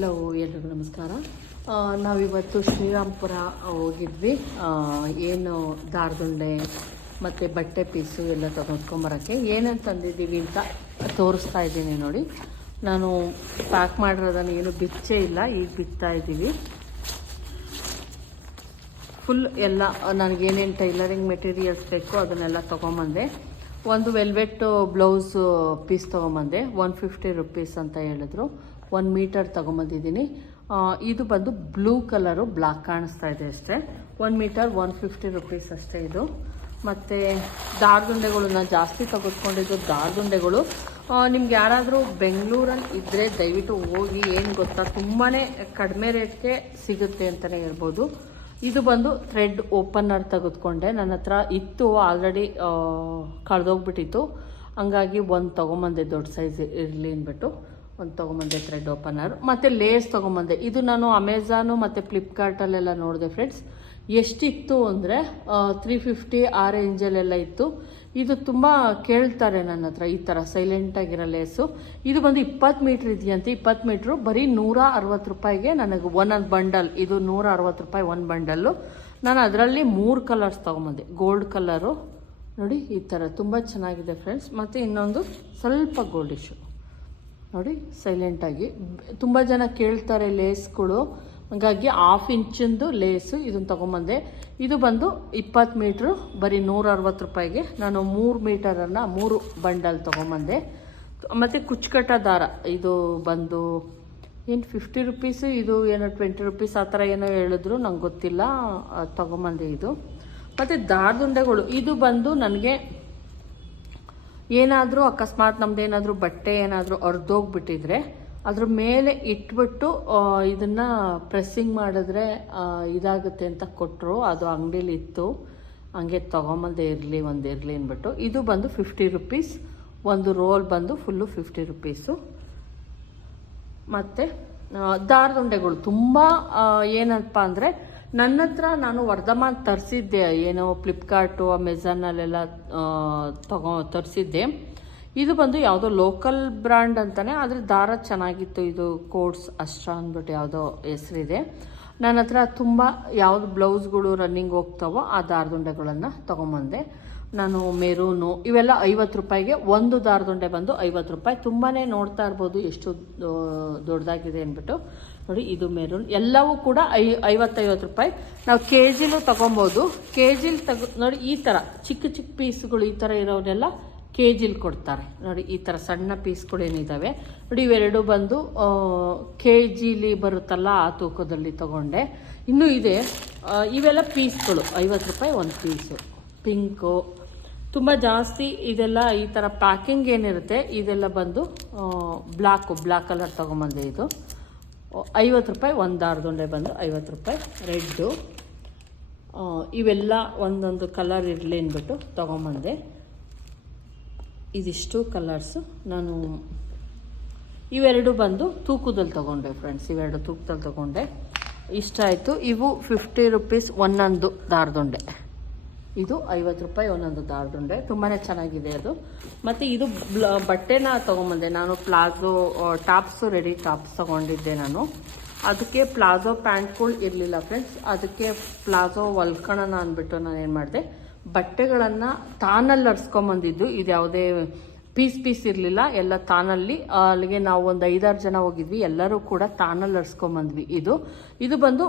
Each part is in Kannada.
ಹಲೋ ಎಲ್ರಿಗೂ ನಮಸ್ಕಾರ. ನಾವಿವತ್ತು ಶ್ರೀರಾಮ್ಪುರ ಹೋಗಿದ್ವಿ. ಏನು ದಾರದುಂಡೆ ಮತ್ತು ಬಟ್ಟೆ ಪೀಸು ಎಲ್ಲ ತಗೊಂಡ್ಕೊಂಬರೋಕ್ಕೆ ಏನೇನು ತಂದಿದ್ದೀವಿ ಅಂತ ತೋರಿಸ್ತಾ ಇದ್ದೀನಿ ನೋಡಿ. ನಾನು ಪ್ಯಾಕ್ ಮಾಡಿರೋದನ್ನು ಏನು ಬಿಚ್ಚೇ ಇಲ್ಲ, ಈಗ ಬಿತ್ತಾ ಇದ್ದೀವಿ. ಫುಲ್ ಎಲ್ಲ ನನಗೇನೇನು ಟೈಲರಿಂಗ್ ಮೆಟೀರಿಯಲ್ಸ್ ಬೇಕು ಅದನ್ನೆಲ್ಲ ತೊಗೊಂಬಂದೆ. ಒಂದು ವೆಲ್ವೆಟ್ ಬ್ಲೌಸ್ ಪೀಸ್ ತೊಗೊಂಬಂದೆ ಒನ್ ಫಿಫ್ಟಿ ರುಪೀಸ್ ಅಂತ ಹೇಳಿದ್ರು. ಒನ್ ಮೀಟರ್ ತೊಗೊಂಬಂದಿದ್ದೀನಿ. ಇದು ಬಂದು ಬ್ಲೂ ಕಲರು ಬ್ಲಾಕ್ ಕಾಣಿಸ್ತಾ ಇದೆ ಅಷ್ಟೇ. One meter one fifty rupees ಅಷ್ಟೇ ಇದು. ಮತ್ತು ದಾರದುಂಡೆಗಳನ್ನ ಜಾಸ್ತಿ ತೆಗೆದುಕೊಂಡಿದ್ದು ದಾರ್ಗುಂಡೆಗಳು ನಿಮ್ಗೆ ಯಾರಾದರೂ ಬೆಂಗಳೂರಲ್ಲಿ ಇದ್ದರೆ ದಯವಿಟ್ಟು ಹೋಗಿ, ಏನು ಗೊತ್ತಾ? ತುಂಬಾ ಕಡಿಮೆ ರೇಟ್ಗೆ ಸಿಗುತ್ತೆ ಅಂತಲೇ ಹೇಳ್ಬೋದು. ಇದು ಬಂದು ಥ್ರೆಡ್ ಓಪನ್ನರ್ ತೆಗೆದುಕೊಂಡೆ. ನನ್ನ ಹತ್ರ ಇತ್ತು, ಆಲ್ರೆಡಿ ಕಳೆದೋಗ್ಬಿಟ್ಟಿತ್ತು. ಹಂಗಾಗಿ ಒಂದು ತೊಗೊಂಬಂದೆ, ದೊಡ್ಡ ಸೈಜ್ ಇರಲಿ ಅಂದ್ಬಿಟ್ಟು. ಒಂದು ತೊಗೊಂಬಂದೆ ಥ್ರೆಡ್ ಓಪನರ್ ಮತ್ತು ಲೇಸ್ ತೊಗೊಂಬಂದೆ. ಇದು ನಾನು ಅಮೆಝಾನು ಮತ್ತು ಫ್ಲಿಪ್ಕಾರ್ಟಲ್ಲೆಲ್ಲ ನೋಡಿದೆ ಫ್ರೆಂಡ್ಸ್ ಎಷ್ಟಿತ್ತು ಅಂದರೆ ತ್ರೀ ಫಿಫ್ಟಿ ಆ ರೇಂಜಲ್ಲೆಲ್ಲ ಇತ್ತು. ಇದು ತುಂಬ ಕೇಳ್ತಾರೆ ನನ್ನ ಹತ್ರ ಈ ಥರ ಸೈಲೆಂಟಾಗಿರೋ ಲೇಸು ಇದು ಬಂದು ಇಪ್ಪತ್ತು ಮೀಟ್ರ್ ಇದೆಯಂತೆ. ಇಪ್ಪತ್ತು ಮೀಟ್ರು ಬರೀ ನೂರ ಅರವತ್ತು ರೂಪಾಯಿಗೆ ನನಗೆ ಒಂದೊಂದು ಬಂಡಲ್ ಇದು ನೂರ ಅರವತ್ತು ರೂಪಾಯಿ ಒಂದು ಬಂಡಲ್ಲು ನಾನು ಅದರಲ್ಲಿ ಮೂರು ಕಲರ್ಸ್ ತೊಗೊಂಬಂದೆ. ಗೋಲ್ಡ್ ಕಲರು ನೋಡಿ ಈ ಥರ ತುಂಬ ಚೆನ್ನಾಗಿದೆ ಫ್ರೆಂಡ್ಸ್ ಮತ್ತು ಇನ್ನೊಂದು ಸ್ವಲ್ಪ ಗೋಲ್ಡಿಶು ನೋಡಿ ಸೈಲೆಂಟಾಗಿ ತುಂಬ ಜನ ಕೇಳ್ತಾರೆ ಲೇಸ್ಗಳು ಹಾಗಾಗಿ ಹಾಫ್ ಇಂಚಿಂದು ಲೇಸು ಇದನ್ನು ತೊಗೊಂಬಂದೆ. ಇದು ಬಂದು ಇಪ್ಪತ್ತು ಮೀಟ್ರು, ಬರೀ ನೂರ ಅರವತ್ತು ರೂಪಾಯಿಗೆ. ನಾನು ಮೂರು ಮೀಟರನ್ನು ಮೂರು ಬಂಡಲ್ ತೊಗೊಂಬಂದೆ. ಮತ್ತು ಕುಚ್ಚುಕಟ್ಟ ದಾರ. ಇದು ಬಂದು ಏನು ಫಿಫ್ಟಿ ರುಪೀಸು ಇದು ಏನೋ ಟ್ವೆಂಟಿ ರುಪೀಸ್ ಆ ಥರ ಏನೋ ಹೇಳಿದ್ರು, ನಂಗೆ ಗೊತ್ತಿಲ್ಲ. ತೊಗೊಂಬಂದೆ ಇದು. ಮತ್ತು ದಾರದುಂಡೆಗಳು. ಇದು ಬಂದು ನನಗೆ ಏನಾದರೂ ಅಕಸ್ಮಾತ್ ನಮ್ದು ಏನಾದರೂ ಬಟ್ಟೆ ಏನಾದರೂ ಅರ್ಧೋಗ್ಬಿಟ್ಟಿದ್ರೆ ಅದ್ರ ಮೇಲೆ ಇಟ್ಬಿಟ್ಟು ಇದನ್ನು ಪ್ರೆಸ್ಸಿಂಗ್ ಮಾಡಿದ್ರೆ ಇದಾಗುತ್ತೆ ಅಂತ ಕೊಟ್ಟರು ಅದು ಅಂಗಡೀಲಿ ಇತ್ತು. ಹಂಗೆ ತೊಗೊಂಬಂದೇ ಇರಲಿ, ಒಂದು ಇರಲಿ ಅಂದ್ಬಿಟ್ಟು. ಇದು ಬಂದು ಫಿಫ್ಟಿ ರುಪೀಸ್ ಒಂದು ರೋಲ್ ಬಂದು ಫುಲ್ಲು ಫಿಫ್ಟಿ ರುಪೀಸು ಮತ್ತು ದಾರದುಂಡೆಗಳು. ತುಂಬ ಏನಪ್ಪ ಅಂದರೆ ನನ್ನ ಹತ್ರ ನಾನು ವರ್ಧಮಾನ್ ತರಿಸಿದ್ದೆ, ಏನೋ ಫ್ಲಿಪ್ಕಾರ್ಟು ಅಮೆಝಾನಲ್ಲೆಲ್ಲ ತಗೋ, ತರಿಸಿದ್ದೆ. ಇದು ಬಂದು ಯಾವುದೋ ಲೋಕಲ್ ಬ್ರ್ಯಾಂಡ್ ಅಂತಲೇ ಆದರೆ ದಾರ ಚೆನ್ನಾಗಿತ್ತು. ಇದು ಕೋಡ್ಸ್ ಅಷ್ಟ ಅಂದ್ಬಿಟ್ಟು ಯಾವುದೋ ಹೆಸರಿದೆ. ನನ್ನ ಹತ್ರ ತುಂಬ ಯಾವುದು ಬ್ಲೌಸ್ಗಳು ರನ್ನಿಂಗ್ ಹೋಗ್ತಾವೋ, ಆ ದಾರದುಂಡೆಗಳನ್ನು ತೊಗೊಂಬಂದೆ. ನಾನು ಮೆರೂನು ಇವೆಲ್ಲ ಐವತ್ತು ರೂಪಾಯಿಗೆ, ಒಂದು ದಾರದುಂಡೆ ಬಂದು ಐವತ್ತು ರೂಪಾಯಿ. ತುಂಬಾ ನೋಡ್ತಾ ಇರ್ಬೋದು, ಎಷ್ಟು ದೊಡ್ಡದಾಗಿದೆ ಅಂದ್ಬಿಟ್ಟು. ನೋಡಿ, ಇದು ಮೆರೂನ್ ಎಲ್ಲವೂ ಕೂಡ ಐ, ಐವತ್ತೈವತ್ತು ರೂಪಾಯಿ. ನಾವು ಕೆ ಜಿಲೂ ತೊಗೊಬೋದು. ಕೆ ಜಿಲಿ ತಗೋ, ನೋಡಿ, ಈ ಥರ ಚಿಕ್ಕ ಚಿಕ್ಕ ಪೀಸ್ಗಳು ಈ ಥರ ಇರೋರೆಲ್ಲ ಕೆ ಜಿಲಿ ಕೊಡ್ತಾರೆ. ನೋಡಿ, ಈ ಥರ ಸಣ್ಣ ಪೀಸ್ಗಳೇನಿದ್ದಾವೆ ನೋಡಿ, ಇವೆರಡು ಬಂದು ಕೆ ಜಿಲಿ ಬರುತ್ತಲ್ಲ ಆ ತೂಕದಲ್ಲಿ ತೊಗೊಂಡೆ. ಇನ್ನೂ ಇದೆ ಇವೆಲ್ಲ ಪೀಸ್ಗಳು. ಐವತ್ತು ರೂಪಾಯಿ ಒಂದು ಪೀಸು. ಪಿಂಕು. ತುಂಬ ಜಾಸ್ತಿ ಇದೆಲ್ಲ ಈ ಥರ ಪ್ಯಾಕಿಂಗ್ ಏನಿರುತ್ತೆ, ಇದೆಲ್ಲ ಬಂದು ಬ್ಲ್ಯಾಕು ಬ್ಲ್ಯಾಕ್ ಕಲರ್ ತೊಗೊಂಬಂದೆ ಇದು. ಐವತ್ತು ರೂಪಾಯಿ, ಒಂದು ದಾರದುಂಡೆ ಬಂದು ಐವತ್ತು ರೂಪಾಯಿ. ರೆಡ್ಡು ಇವೆಲ್ಲ ಒಂದೊಂದು ಕಲರ್ ಇರಲಿ ಅಂದ್ಬಿಟ್ಟು ತೊಗೊಂಬಂದೆ. ಇದಿಷ್ಟು ಕಲರ್ಸು ನಾನು ಇವೆರಡು ಬಂದು ತೂಕದಲ್ಲಿ ತೊಗೊಂಡೆ ಫ್ರೆಂಡ್ಸ್ ಇವೆರಡು ತೂಕದಲ್ಲಿ ತೊಗೊಂಡೆ. ಇಷ್ಟ ಆಯಿತು. ಇವು ಫಿಫ್ಟಿ ರುಪೀಸ್ ಒಂದೊಂದು ದಾರದುಂಡೆ ಇದು ಐವತ್ತು ರೂಪಾಯಿ ಒಂದೊಂದು ದಾರದುಂಡೆ ತುಂಬಾ ಚೆನ್ನಾಗಿದೆ ಅದು. ಮತ್ತು ಇದು ಬ್ಲ, ಬಟ್ಟೆನ ತೊಗೊಂಬಂದೆ. ನಾನು ಪ್ಲಾಜೋ ಟಾಪ್ಸು, ರೆಡಿ ಟಾಪ್ಸ್ ತೊಗೊಂಡಿದ್ದೆ ನಾನು. ಅದಕ್ಕೆ ಪ್ಲಾಜೋ ಪ್ಯಾಂಟ್ಗಳು ಇರಲಿಲ್ಲ ಫ್ರೆಂಡ್ಸ್. ಅದಕ್ಕೆ ಪ್ಲಾಜೋ ಹೊಲ್ಕೊಳ್ಳೋಣ ಅಂದ್ಬಿಟ್ಟು ನಾನು ಏನು ಮಾಡಿದೆ. ಬಟ್ಟೆಗಳನ್ನು ತಾನಲ್ಲಿ ಅರ್ಸ್ಕೊಂಬಂದಿದ್ದು. ಇದು ಯಾವುದೇ ಪೀಸ್ ಪೀಸ್ ಇರಲಿಲ್ಲ. ಎಲ್ಲ ತಾನಲ್ಲಿ. ಅಲ್ಲಿಗೆ ನಾವು ಒಂದು ಐದಾರು ಜನ ಹೋಗಿದ್ವಿ. ಎಲ್ಲರೂ ಕೂಡ ತಾನಲ್ಲಿ ಅರ್ಸ್ಕೊಂಬಂದ್ವಿ ಇದು. ಇದು ಬಂದು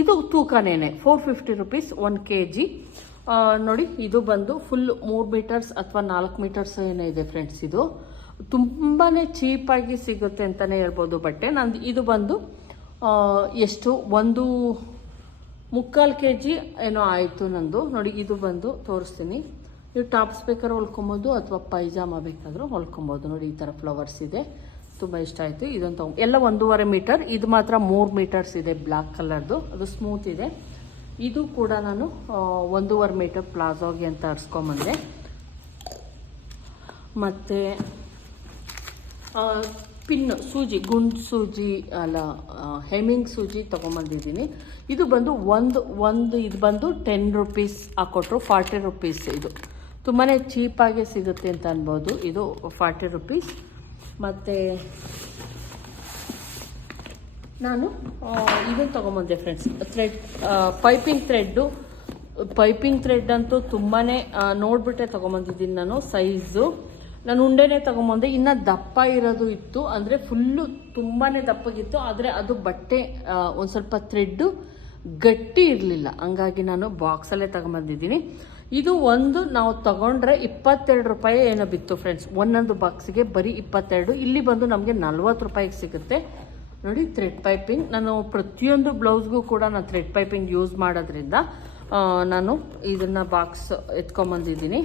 ಇದು ತೂಕನೇನೆ four fifty rupees one K G ನೋಡಿ, ಇದು ಬಂದು ಫುಲ್ ಮೂರು ಮೀಟರ್ಸ್ ಅಥವಾ ನಾಲ್ಕು ಮೀಟರ್ಸ್ ಏನೋ ಇದೆ ಫ್ರೆಂಡ್ಸ್ ಇದು. ತುಂಬಾ ಚೀಪಾಗಿ ಸಿಗುತ್ತೆ ಅಂತಲೇ ಹೇಳ್ಬೋದು ಬಟ್ಟೆ ನಂದು ಇದು ಬಂದು ಎಷ್ಟು, ಒಂದು ಮುಕ್ಕಾಲು ಕೆ ಜಿ ಏನೋ ಆಯಿತು ನಂದು. ನೋಡಿ, ಇದು ಬಂದು ತೋರಿಸ್ತೀನಿ. ನೀವು ಟಾಪ್ಸ್ ಬೇಕಾದ್ರೆ ಹೊಲ್ಕೊಬೋದು ಅಥವಾ ಪೈಜಾಮ ಬೇಕಾದರೂ ಹೊಲ್ಕೊಬೋದು. ನೋಡಿ, ಈ ಥರ ಫ್ಲವರ್ಸ್ ಇದೆ. ತುಂಬ ಇಷ್ಟ ಆಯಿತು. ಇದೊಂದು ತಗೊ ಎಲ್ಲ ಒಂದೂವರೆ ಮೀಟರ್, ಇದು ಮಾತ್ರ ಮೂರು ಮೀಟರ್ಸ್ ಇದೆ ಬ್ಲ್ಯಾಕ್ ಕಲರ್ದು. ಅದು ಸ್ಮೂತ್ ಇದೆ. ಇದು ಕೂಡ ನಾನು ಒಂದೂವರೆ ಮೀಟರ್ ಪ್ಲಾಜೋಗೆ ಅಂತ ಅರ್ಸ್ಕೊಂಬಂದೆ. ಮತ್ತು ಪಿನ್ ಸೂಜಿ, ಗುಂಡ್ ಸೂಜಿ, ಅಲ್ಲ ಹೆಮಿಂಗ್ ಸೂಜಿ ತೊಗೊಂಬಂದಿದ್ದೀನಿ. ಇದು ಬಂದು ಒಂದು ಒಂದು, ಇದು ಬಂದು ಟೆನ್ ರುಪೀಸ್ ಹಾಕ್ಕೊಟ್ರು ಫಾರ್ಟಿ ರುಪೀಸ್ ಇದು. ತುಂಬಾ ಚೀಪಾಗೆ ಸಿಗುತ್ತೆ ಅಂತ ಅನ್ಬೋದು. ಇದು ಫಾರ್ಟಿ ರುಪೀಸ್ ಮತ್ತು ನಾನು ಇದು ತೊಗೊಂಬಂದೆ friends thread piping thread piping thread ಅಂತೂ ತುಂಬಾ ನೋಡ್ಬಿಟ್ಟೆ ತೊಗೊಂಬಂದಿದ್ದೀನಿ ನಾನು ಸೈಜು ನಾನು ಉಂಡೆನೇ ತೊಗೊಂಬಂದೆ. ಇನ್ನು ದಪ್ಪ ಇರೋದು ಇತ್ತು. ಅಂದರೆ ಫುಲ್ಲು ತುಂಬಾ ದಪ್ಪಗಿತ್ತು. ಆದರೆ ಅದು ಬಟ್ಟೆ ಒಂದು ಸ್ವಲ್ಪ ಥ್ರೆಡ್ಡು ಗಟ್ಟಿ ಇರಲಿಲ್ಲ. ಹಂಗಾಗಿ ನಾನು ಬಾಕ್ಸಲ್ಲೇ ತಗೊಂಬಂದಿದ್ದೀನಿ. ಇದು ಒಂದು ನಾವು ತಗೊಂಡ್ರೆ ಇಪ್ಪತ್ತೆರಡು ರೂಪಾಯಿ ಏನೋ ಬಿತ್ತು ಫ್ರೆಂಡ್ಸ್ ಒಂದೊಂದು ಬಾಕ್ಸಿಗೆ ಬರೀ ಇಪ್ಪತ್ತೆರಡು. ಇಲ್ಲಿ ಬಂದು ನಮಗೆ ನಲ್ವತ್ತು ರೂಪಾಯಿಗೆ ಸಿಗುತ್ತೆ. ನೋಡಿ ಥ್ರೆಡ್ ಪೈಪಿಂಗ್ ನಾನು ಪ್ರತಿಯೊಂದು ಬ್ಲೌಸ್ಗೂ ಕೂಡ ನಾನು ಥ್ರೆಡ್ ಪೈಪಿಂಗ್ ಯೂಸ್ ಮಾಡೋದ್ರಿಂದ ನಾನು ಇದನ್ನು ಬಾಕ್ಸ್ ಎತ್ಕೊಂಬಂದಿದ್ದೀನಿ.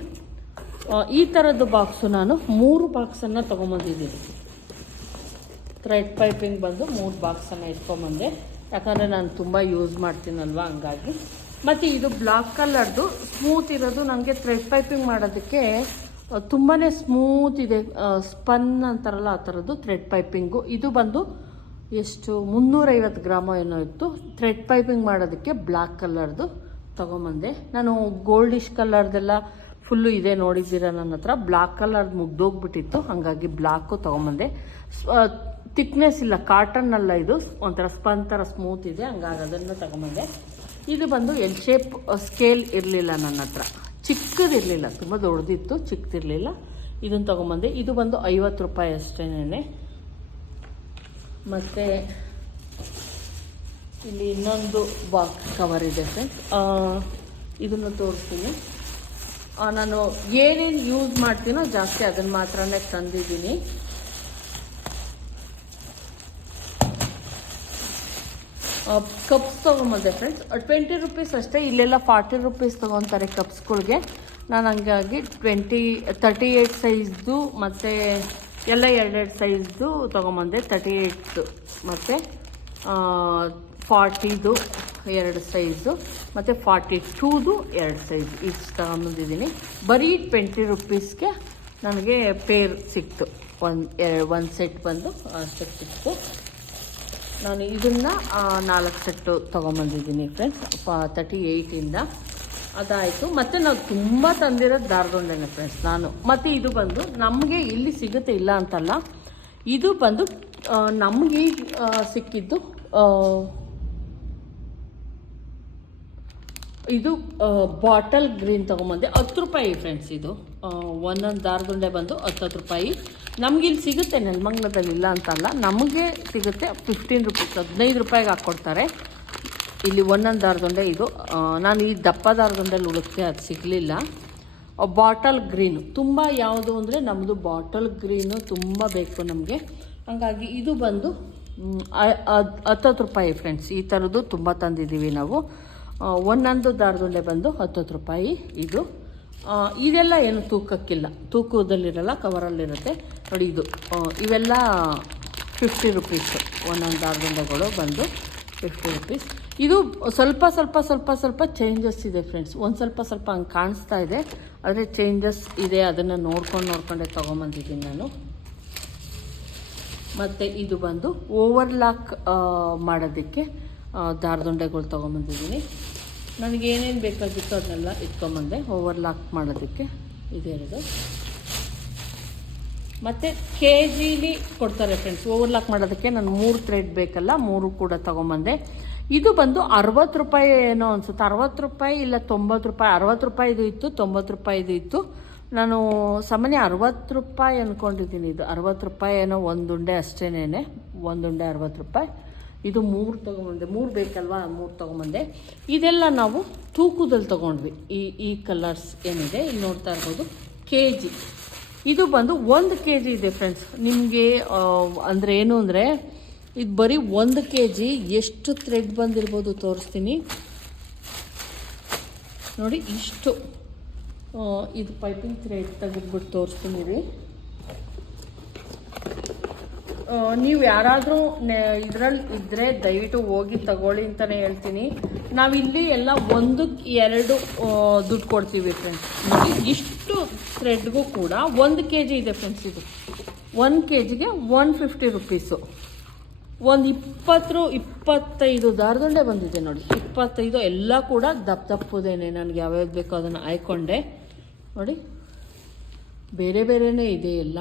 ಈ ಥರದ್ದು ಬಾಕ್ಸು ನಾನು ಮೂರು ಬಾಕ್ಸನ್ನು ತೊಗೊಂಬಂದಿದ್ದೀನಿ. ಥ್ರೆಡ್ ಪೈಪಿಂಗ್ ಬಂದು ಮೂರು ಬಾಕ್ಸನ್ನು ಎತ್ಕೊಂಬಂದೆ. ಯಾಕಂದರೆ ನಾನು ತುಂಬ ಯೂಸ್ ಮಾಡ್ತೀನಲ್ವ, ಹಂಗಾಗಿ. ಮತ್ತು ಇದು ಬ್ಲಾಕ್ ಕಲರ್ದು ಸ್ಮೂತ್ ಇರೋದು ನನಗೆ ಥ್ರೆಡ್ ಪೈಪಿಂಗ್ ಮಾಡೋದಕ್ಕೆ ತುಂಬಾ ಸ್ಮೂತ್ ಇದೆ. ಸ್ಪನ್ ಅಂತಾರಲ್ಲ, ಆ ಥರದ್ದು ಥ್ರೆಡ್ ಪೈಪಿಂಗು ಇದು ಬಂದು ಎಷ್ಟು, ಮುನ್ನೂರೈವತ್ತು ಗ್ರಾಮ ಏನೋ ಇತ್ತು. ಥ್ರೆಡ್ ಪೈಪಿಂಗ್ ಮಾಡೋದಕ್ಕೆ ಬ್ಲ್ಯಾಕ್ ಕಲರ್ದು ತೊಗೊಂಬಂದೆ. ನಾನು ಗೋಲ್ಡಿಶ್ ಕಲರ್ದೆಲ್ಲ ಫುಲ್ಲು ಇದೆ ನೋಡಿದ್ದೀರ ನನ್ನ ಹತ್ರ. ಬ್ಲ್ಯಾಕ್ ಕಲರ್ದು ಮುಗ್ದೋಗ್ಬಿಟ್ಟಿತ್ತು, ಹಾಗಾಗಿ ಬ್ಲ್ಯಾಕು ತೊಗೊಂಬಂದೆ. ತಿಕ್ನೆಸ್ ಇಲ್ಲ ಕಾಟನ್ನಲ್ಲ ಇದು. ಒಂಥರ ಸ್ಪನ್ ಥರ ಸ್ಮೂತ್ ಇದೆ, ಹಂಗಾಗಿ ಅದನ್ನು ತಗೊಂಬಂದೆ. ಇದು ಬಂದು ಎಲ್ ಶೇಪ್ ಸ್ಕೇಲ್ ಇರಲಿಲ್ಲ ನನ್ನ ಹತ್ರ. ಚಿಕ್ಕದಿರಲಿಲ್ಲ ತುಂಬ ದೊಡ್ಡದಿತ್ತು, ಚಿಕ್ಕದಿರಲಿಲ್ಲ. ಇದನ್ನು ತೊಗೊಂಬಂದೆ. ಇದು ಬಂದು ಐವತ್ತು ರೂಪಾಯಿ ಅಷ್ಟೇನೆ ಮತ್ತು ಇಲ್ಲಿ ಇನ್ನೊಂದು ಬಾಕ್ಸ್ ಕವರ್ ಇದೆ ಫ್ರೆಂಡ್ಸ್ ಇದನ್ನು ತೋರಿಸ್ತೀನಿ. ನಾನು ಏನೇನು ಯೂಸ್ ಮಾಡ್ತೀನೋ ಜಾಸ್ತಿ ಅದನ್ನು ಮಾತ್ರನೇ ತಂದಿದ್ದೀನಿ. ಕಪ್ಸ್ ತೊಗೊಂಬಂದೆ ಫ್ರೆಂಡ್ಸ್ ಟ್ವೆಂಟಿ ರುಪೀಸ್ ಅಷ್ಟೇ, ಇಲ್ಲೆಲ್ಲ ಫಾರ್ಟಿ ರುಪೀಸ್ ತೊಗೊತಾರೆ ಕಪ್ಸ್ಗಳಿಗೆ ನಾನು ಹಂಗಾಗಿ ಟ್ವೆಂಟಿ ತರ್ಟಿ ಏಯ್ಟ್ ಸೈಜ್ದು ಮತ್ತು ಎಲ್ಲ ಎರಡೆರಡು ಸೈಜ್ದು ತೊಗೊಂಬಂದೆ ತರ್ಟಿ ಏಯ್ಟ್ದು ಮತ್ತು ಫಾರ್ಟಿದು ಎರಡು ಸೈಜು ಮತ್ತು ಫಾರ್ಟಿ ಟೂದು ಎರಡು ಸೈಜ್ ಇಷ್ಟು ತಗೊಂಬಂದಿದ್ದೀನಿ. ಬರೀ ಟ್ವೆಂಟಿ ರುಪೀಸ್ಗೆ ನನಗೆ ಪೇರ್ ಸಿಕ್ತು. ಒಂದು, ಎರಡು, ಒಂದು ಸೆಟ್ ಬಂದು ಸೆಟ್ ಸಿಕ್ತು. ನಾನು ಇದನ್ನು ನಾಲ್ಕು ಸೆಟ್ಟು ತೊಗೊಂಬಂದಿದ್ದೀನಿ ಫ್ರೆಂಡ್ಸ್ ತರ್ಟಿ ಏಯ್ಟಿಂದ ಅದಾಯಿತು. ಮತ್ತು ನಾವು ತುಂಬ ತಂದಿರೋದು ದಾರದೊಂಡೆನೆ ಫ್ರೆಂಡ್ಸ್ ನಾನು. ಮತ್ತು ಇದು ಬಂದು ನಮಗೆ ಇಲ್ಲಿ ಸಿಗುತ್ತೆ ಇಲ್ಲ ಅಂತಲ್ಲ, ಇದು ಬಂದು ನಮ್ಗೆ ಸಿಕ್ಕಿದ್ದು ಆ, ಇದು ಬಾಟಲ್ ಗ್ರೀನ್ ತೊಗೊಂಬಂದೆ. ಹತ್ತು ರೂಪಾಯಿ ಫ್ರೆಂಡ್ಸ್ ಇದು. ಒಂದೊಂದು ದಾರದುಂಡೆ ಬಂದು ಹತ್ತತ್ತು ರೂಪಾಯಿ. ನಮ್ಗೆ ಇಲ್ಲಿ ಸಿಗುತ್ತೆ ನೆಲಮಂಗ್ಲದಲ್ಲಿ ಇಲ್ಲ ಅಂತಲ್ಲ. ನಮಗೆ ಸಿಗುತ್ತೆ ಫಿಫ್ಟೀನ್ ರುಪೀಸ್ ಹದಿನೈದು ರೂಪಾಯಿಗೆ ಹಾಕ್ಕೊಡ್ತಾರೆ ಇಲ್ಲಿ ಒಂದೊಂದು ದಾರದುಂಡೆ ಇದು. ನಾನು ಈ ದಪ್ಪ ದಾರದುಂಡೆಲಿ ಹುಡುಕ್ತೆ ಅದು ಸಿಗಲಿಲ್ಲ. Bottle green. ತುಂಬ ಯಾವುದು ಅಂದರೆ ನಮ್ಮದು ಬಾಟಲ್ ಗ್ರೀನು ತುಂಬ ಬೇಕು ನಮಗೆ. ಹಾಗಾಗಿ ಇದು ಬಂದು ಹತ್ತತ್ತು ರೂಪಾಯಿ ಫ್ರೆಂಡ್ಸ್ ಈ ಥರದ್ದು ತುಂಬ ತಂದಿದ್ದೀವಿ ನಾವು. ಒಂದೊಂದು ದಾರದುಂಡೆ ಬಂದು ಹತ್ತತ್ತು ರೂಪಾಯಿ ಇದು. ಇದೆಲ್ಲ ಏನು ತೂಕಕ್ಕಿಲ್ಲ. ತೂಕದಲ್ಲಿರಲ್ಲ, ಕವರಲ್ಲಿರುತ್ತೆ. ನೋಡಿ ಇದು. ಇವೆಲ್ಲ ಫಿಫ್ಟಿ ರುಪೀಸು ಒಂದೊಂದು ದಾರದುಂಡೆಗಳು ಬಂದು ಫಿಫ್ಟಿ ರುಪೀಸ್ ಇದು ಸ್ವಲ್ಪ ಸ್ವಲ್ಪ ಸ್ವಲ್ಪ ಸ್ವಲ್ಪ ಚೇಂಜಸ್ ಇದೆ ಫ್ರೆಂಡ್ಸ್ ಒಂದು ಸ್ವಲ್ಪ ಸ್ವಲ್ಪ ಹಂಗೆ ಕಾಣಿಸ್ತಾ ಇದೆ. ಆದರೆ ಚೇಂಜಸ್ ಇದೆ, ಅದನ್ನು ನೋಡ್ಕೊಂಡು, ನೋಡ್ಕೊಂಡೆ ತೊಗೊಂಬಂದಿದ್ದೀನಿ ನಾನು. ಮತ್ತು ಇದು ಬಂದು ಓವರ್ಲಾಕ್ ಮಾಡೋದಕ್ಕೆ ದಾರದುಂಡೆಗಳು ತೊಗೊಂಬಂದಿದ್ದೀನಿ. ನನಗೆ ಏನೇನು ಬೇಕಾಗಿತ್ತು ಅದನ್ನೆಲ್ಲ ಇಟ್ಕೊಂಬಂದೆ ಓವರ್ಲಾಕ್ ಮಾಡೋದಕ್ಕೆ ಇದೆರಡು. ಮತ್ತು ಕೆ ಜಿಲಿ ಕೊಡ್ತಾರೆ ಫ್ರೆಂಡ್ಸ್ ಓವರ್ಲಾಕ್ ಮಾಡೋದಕ್ಕೆ ನಾನು ಮೂರು ಥ್ರೆಡ್ ಬೇಕಲ್ಲ, ಮೂರು ಕೂಡ ತೊಗೊಂಬಂದೆ. ಇದು ಬಂದು ಅರವತ್ತು ರೂಪಾಯಿ ಏನೋ ಅನಿಸುತ್ತೆ, ಅರವತ್ತು ರೂಪಾಯಿ ಇಲ್ಲ ತೊಂಬತ್ತು ರೂಪಾಯಿ, ಅರವತ್ತು ರೂಪಾಯಿದು ಇತ್ತು, ತೊಂಬತ್ತು ರೂಪಾಯಿದು ಇತ್ತು. ನಾನು ಸಾಮಾನ್ಯ ಅರವತ್ತು ರೂಪಾಯಿ ಅಂದ್ಕೊಂಡಿದ್ದೀನಿ ಇದು, ಅರವತ್ತು ರೂಪಾಯಿ ಏನೋ ಒಂದು ಉಂಡೆ ಅಷ್ಟೇನೆ ಒಂದು ಉಂಡೆ ಅರವತ್ತು ರೂಪಾಯಿ. ಇದು ಮೂರು ತೊಗೊಂಬಂದೆ, ಮೂರು ಬೇಕಲ್ವಾ? ಮೂರು ತೊಗೊಂಬಂದೆ. ಇದೆಲ್ಲ ನಾವು ತೂಕದಲ್ಲಿ ತೊಗೊಂಡ್ವಿ. ಈ ಈ ಕಲರ್ಸ್ ಏನಿದೆ, ಇಲ್ಲಿ ನೋಡ್ತಾ ಇರ್ಬೋದು. ಕೆ ಜಿ ಇದು ಬಂದು ಒಂದು ಕೆ ಜಿ ಇದೆ ಫ್ರೆಂಡ್ಸ್ ನಿಮಗೆ ಅಂದರೆ ಏನು ಅಂದರೆ, ಇದು ಬರೀ ಒಂದು ಕೆ ಜಿ ಎಷ್ಟು ಥ್ರೆಡ್ ಬಂದಿರ್ಬೋದು ತೋರಿಸ್ತೀನಿ. ನೋಡಿ, ಇಷ್ಟು ಇದು ಪೈಪಿಂಗ್ ಥ್ರೆಡ್ ತೆಗೆದ್ಬಿಟ್ಟು ತೋರಿಸ್ತೀನಿ ರೀ ನೀವು ಯಾರಾದರೂ ಇದರಲ್ಲಿ ಇದ್ದರೆ ದಯವಿಟ್ಟು ಹೋಗಿ ತಗೊಳ್ಳಿ ಅಂತಲೇ ಹೇಳ್ತೀನಿ. ನಾವಿಲ್ಲಿ ಎಲ್ಲ ಒಂದಕ್ಕೆ ಎರಡು ದುಡ್ಡು ಕೊಡ್ತೀವಿ ಫ್ರೆಂಡ್ಸ್ ಇಷ್ಟು ಥ್ರೆಡ್ಗೂ ಕೂಡ ಒಂದು ಕೆ ಜಿ ಇದೆ ಫ್ರೆಂಡ್ಸ್ ಇದು. ಒಂದು ಕೆ ಜಿಗೆ ಒನ್ ಫಿಫ್ಟಿ ರುಪೀಸು ಒಂದು ಇಪ್ಪತ್ತು ಇಪ್ಪತ್ತೈದು ದಾರದಂಡೆ ಬಂದಿದೆ ನೋಡಿ. ಇಪ್ಪತ್ತೈದು ಎಲ್ಲ ಕೂಡ ದಪ್ಪ ದಪ್ಪದೇನೆ ನನಗೆ ಯಾವ್ಯಾವ್ದು ಬೇಕೋ ಅದನ್ನು ಆಯ್ಕೊಂಡೆ ನೋಡಿ, ಬೇರೆ ಬೇರೆನೇ ಇದೆ ಎಲ್ಲ.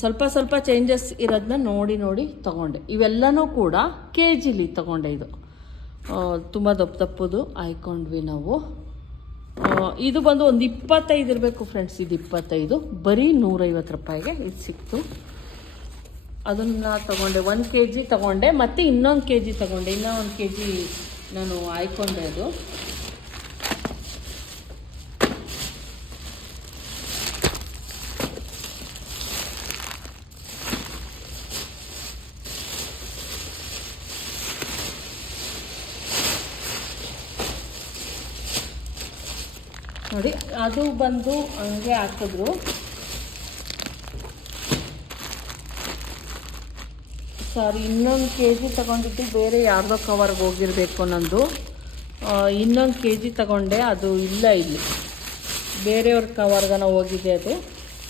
ಸ್ವಲ್ಪ ಸ್ವಲ್ಪ ಚೇಂಜಸ್ ಇರೋದನ್ನ ನೋಡಿ ನೋಡಿ ತಗೊಂಡೆ. ಇವೆಲ್ಲನೂ ಕೂಡ ಕೆ ಜಿಲಿ ತಗೊಂಡೆ ಇದು. ತುಂಬ ದಪ್ಪ ದಪ್ಪದು ಆಯ್ಕೊಂಡ್ವಿ ನಾವು. ಇದು ಬಂದು ಒಂದು ಇಪ್ಪತ್ತೈದು ಇರಬೇಕು ಫ್ರೆಂಡ್ಸ್ ಇದು ಇಪ್ಪತ್ತೈದು. ಬರೀ ನೂರೈವತ್ತು ರೂಪಾಯಿಗೆ ಇದು ಸಿಕ್ತು. ಅದನ್ನು ತಗೊಂಡೆ, ಒಂದು ಕೆ ಜಿ ತಗೊಂಡೆ, ಮತ್ತು ಇನ್ನೊಂದು ಕೆ ಜಿ ತಗೊಂಡೆ. ಇನ್ನೂ ಒಂದು ಕೆ ಜಿ ನಾನು ಆಯ್ಕೊಂಡೆ ಅದು. ನೋಡಿ, ಅದು ಬಂದು ಹಂಗೆ ಹಾಕಿದ್ರು. ಸಾರಿ, ಇನ್ನೊಂದು ಕೆ ಜಿ ತಗೊಂಡಿದ್ದು ಬೇರೆ ಯಾರ್ದೋ ಕವರ್ಗೆ ಹೋಗಿರಬೇಕು ನಂದು. ಇನ್ನೊಂದು ಕೆ ಜಿ ತಗೊಂಡೆ, ಅದು ಇಲ್ಲ ಇಲ್ಲಿ. ಬೇರೆಯವ್ರ ಕವರ್ಗನ ಹೋಗಿದೆ ಅದು.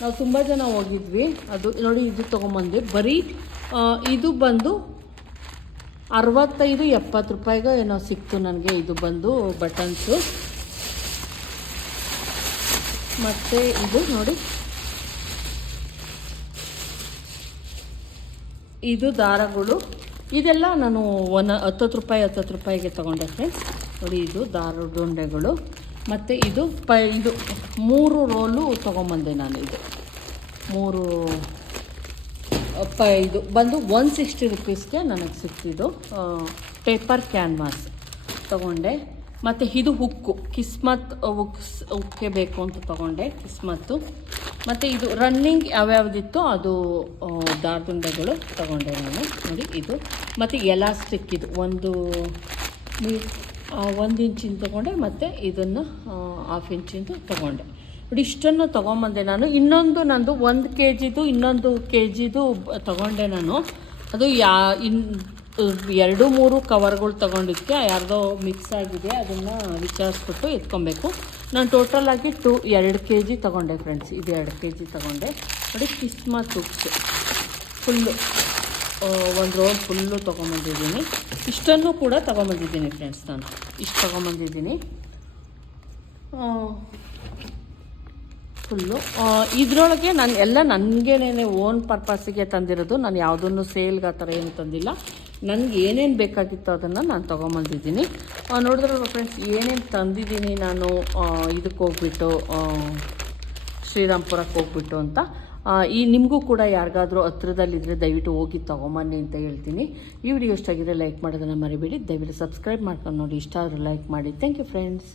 ನಾವು ತುಂಬ ಜನ ಹೋಗಿದ್ವಿ. ಅದು ನೋಡಿ, ಇದು ತೊಗೊಂಬಂದ್ವಿ ಬರೀ ಇದು ಬಂದು ಅರವತ್ತೈದು ಎಪ್ಪತ್ತು ರೂಪಾಯಿಗೆ ಏನೋ ಸಿಕ್ತು ನನಗೆ, ಇದು ಬಂದು ಬಟನ್ಸು ಮತ್ತು ಇದು ನೋಡಿ. ಇದು ದಾರಗಳು. ಇದೆಲ್ಲ ನಾನು ಒನ್ ಹತ್ತತ್ತು ರೂಪಾಯಿ, ಹತ್ತತ್ತು ರೂಪಾಯಿಗೆ ತೊಗೊಂಡೆ ಫ್ರೆಂಡ್ಸ್ ನೋಡಿ, ಇದು ದಾರದೊಂಡೆಗಳು ಮತ್ತು ಇದು ಪ, ಇದು ಮೂರು ರೋಲು ತೊಗೊಂಬಂದೆ ನಾನು ಇದು. ಮೂರು ಪ, ಇದು ಬಂದು ಒನ್ ಸಿಕ್ಸ್ಟಿ ರುಪೀಸ್ಗೆ ನನಗೆ ಸಿಕ್ತಿದ್ದು ಪೇಪರ್ ಕ್ಯಾನ್ವಾಸ್ ತೊಗೊಂಡೆ. ಮತ್ತು ಇದು ಹುಕ್ಕು. ಕಿಸ್ಮತ್ ಉಕ್ಸ್ ಉಕ್ಕೆ ಬೇಕು ಅಂತ ತಗೊಂಡೆ, ಕಿಸ್ಮತ್ತು. ಮತ್ತು ಇದು ರನ್ನಿಂಗ್ ಯಾವ್ಯಾವ್ದಿತ್ತು ಅದು ದಾರ್ದುಂಡೆಗಳು ತಗೊಂಡೆ ನಾನು. ನೋಡಿ ಇದು. ಮತ್ತು ಎಲಾಸ್ಟಿಕ್ ಇದು. ಒಂದು ಒಂದು ಇಂಚಿನ ತೊಗೊಂಡೆ, ಮತ್ತು ಇದನ್ನು ಹಾಫ್ ಇಂಚಿಂದು ತಗೊಂಡೆ. ನೋಡಿ ಇಷ್ಟನ್ನು ತೊಗೊಂಬಂದೆ ನಾನು. ಇನ್ನೊಂದು ನಂದು ಒಂದು ಕೆ ಜಿದು ಇನ್ನೊಂದು ಕೆ ಜಿದು ತೊಗೊಂಡೆ ನಾನು. ಅದು ಯಾ, ಇನ್ ಎರಡು ಮೂರು ಕವರ್ಗಳು ತೊಗೊಂಡಿದ್ದಕ್ಕೆ ಯಾರ್ದೋ ಮಿಕ್ಸ್ ಆಗಿದೆ, ಅದನ್ನು ವಿಚಾರಿಸ್ಬಿಟ್ಟು ಎತ್ಕೊಬೇಕು. ನಾನು ಟೋಟಲ್ ಆಗಿ ಟು ಎರಡು ಕೆ ಜಿ ತೊಗೊಂಡೆ ಫ್ರೆಂಡ್ಸ್ ಇದು ಎರಡು ಕೆ ಜಿ ತೊಗೊಂಡೆ. ನೋಡಿ ಕಿಸ್ಮತ್ ತುಪ್ಸು ಫುಲ್ಲು ಒಂದು ರೋಲ್ ಫುಲ್ಲು ತೊಗೊಂಬಂದಿದ್ದೀನಿ. ಇಷ್ಟನ್ನು ಕೂಡ ತೊಗೊಂಬಂದಿದ್ದೀನಿ ಫ್ರೆಂಡ್ಸ್ ನಾನು. ಇಷ್ಟು ತೊಗೊಂಬಂದಿದ್ದೀನಿ. ಫುಲ್ಲು ಇದರೊಳಗೆ ನಾನು ಎಲ್ಲ ನನಗೇನೇನೆ ಓನ್ ಪರ್ಪಸ್ಸಿಗೆ ತಂದಿರೋದು, ನಾನು ಯಾವುದನ್ನು ಸೇಲ್ಗೆ ಆ ಥರ ಏನು ತಂದಿಲ್ಲ. ನನಗೆ ಏನೇನು ಬೇಕಾಗಿತ್ತು ಅದನ್ನು ನಾನು ತೊಗೊಂಬಂದಿದ್ದೀನಿ. ನೋಡಿದ್ರಲ್ವ ಫ್ರೆಂಡ್ಸ್ ಏನೇನು ತಂದಿದ್ದೀನಿ ನಾನು ಇದಕ್ಕೆ ಹೋಗ್ಬಿಟ್ಟು ಶ್ರೀರಾಮ್ಪುರಕ್ಕೆ ಹೋಗ್ಬಿಟ್ಟು ಅಂತ. ಈ ನಿಮಗೂ ಕೂಡ ಯಾರಿಗಾದರೂ ಹತ್ರದಲ್ಲಿದ್ದರೆ ದಯವಿಟ್ಟು ಹೋಗಿ ತೊಗೊಂಬನ್ನಿ ಅಂತ ಹೇಳ್ತೀನಿ. ಈ ವಿಡಿಯೋ ಇಷ್ಟ ಆಗಿದ್ರೆ ಲೈಕ್ ಮಾಡೋದನ್ನು ಮರಿಬೇಡಿ. ದಯವಿಟ್ಟು ಸಬ್ಸ್ಕ್ರೈಬ್ ಮಾಡ್ಕೊಂಡು ನೋಡಿ. ಇಷ್ಟ ಆದರೂ ಲೈಕ್ ಮಾಡಿ. Thank you friends